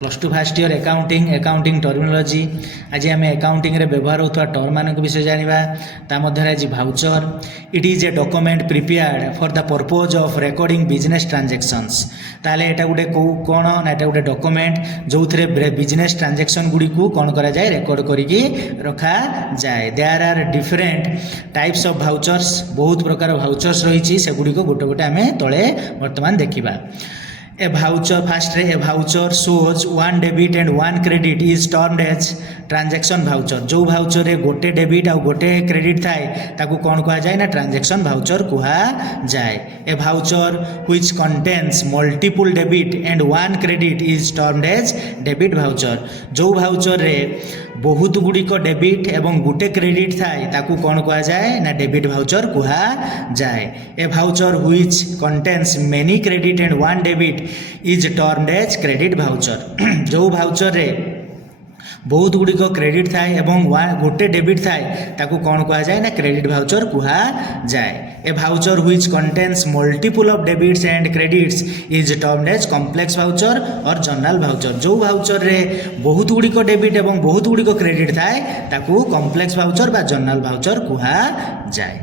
Plus two fast year accounting terminology आज आम accounting रे व्यवहार होता टर्म मान विषय जाना मध्य आज voucher it is a document prepared for the purpose of recording business transactions ताले एटा गुटे कौन ना एटा गुटे डॉक्यूमेंट जो थे बिजनेस ट्रांजैक्शन गुड़ी को कौन करा जाए रेकॉर्ड करके रखा जाए। There are different types of vouchers बहुत प्रकार भाउचर्स रही से गुड़ी को गोटे गोटे आम तले वर्तमान देखा। A voucher first a voucher shows one debit and one credit is termed as transaction voucher। जो voucher रे गोटे डेबिट और गोटे क्रेडिट थाए ताकू कौन कहा जाए ना ट्रांजैक्शन भाउचर कहा जाए। A voucher which contains multiple debit and one credit is termed as debit voucher। जो भाउचर रे बहुत गुड़िक डेबिट एवं गोटे क्रेडिट थाए ताकू कौन कहा जाए ना डेबिट भाउचर कहा जाए। A voucher which contains many credit and one debit is termed as credit voucher. जो भाउचर रे बहुत गुड़िक क्रेडिट थाए एवं गोटे डेबिट थाए ताकू कौन कहा जाए ना क्रेडिट भाउचर कहा जाए। A voucher which contains multiple of debits and credits is termed as complex voucher और जनरल भाउचर। जो भाउचर रे बहुत गुड़िक डेबिट एवं बहुत गुड़िक क्रेडिट थाए ताकू कॉम्प्लेक्स भाउचर बा जनरल भाउचर कहा जाए।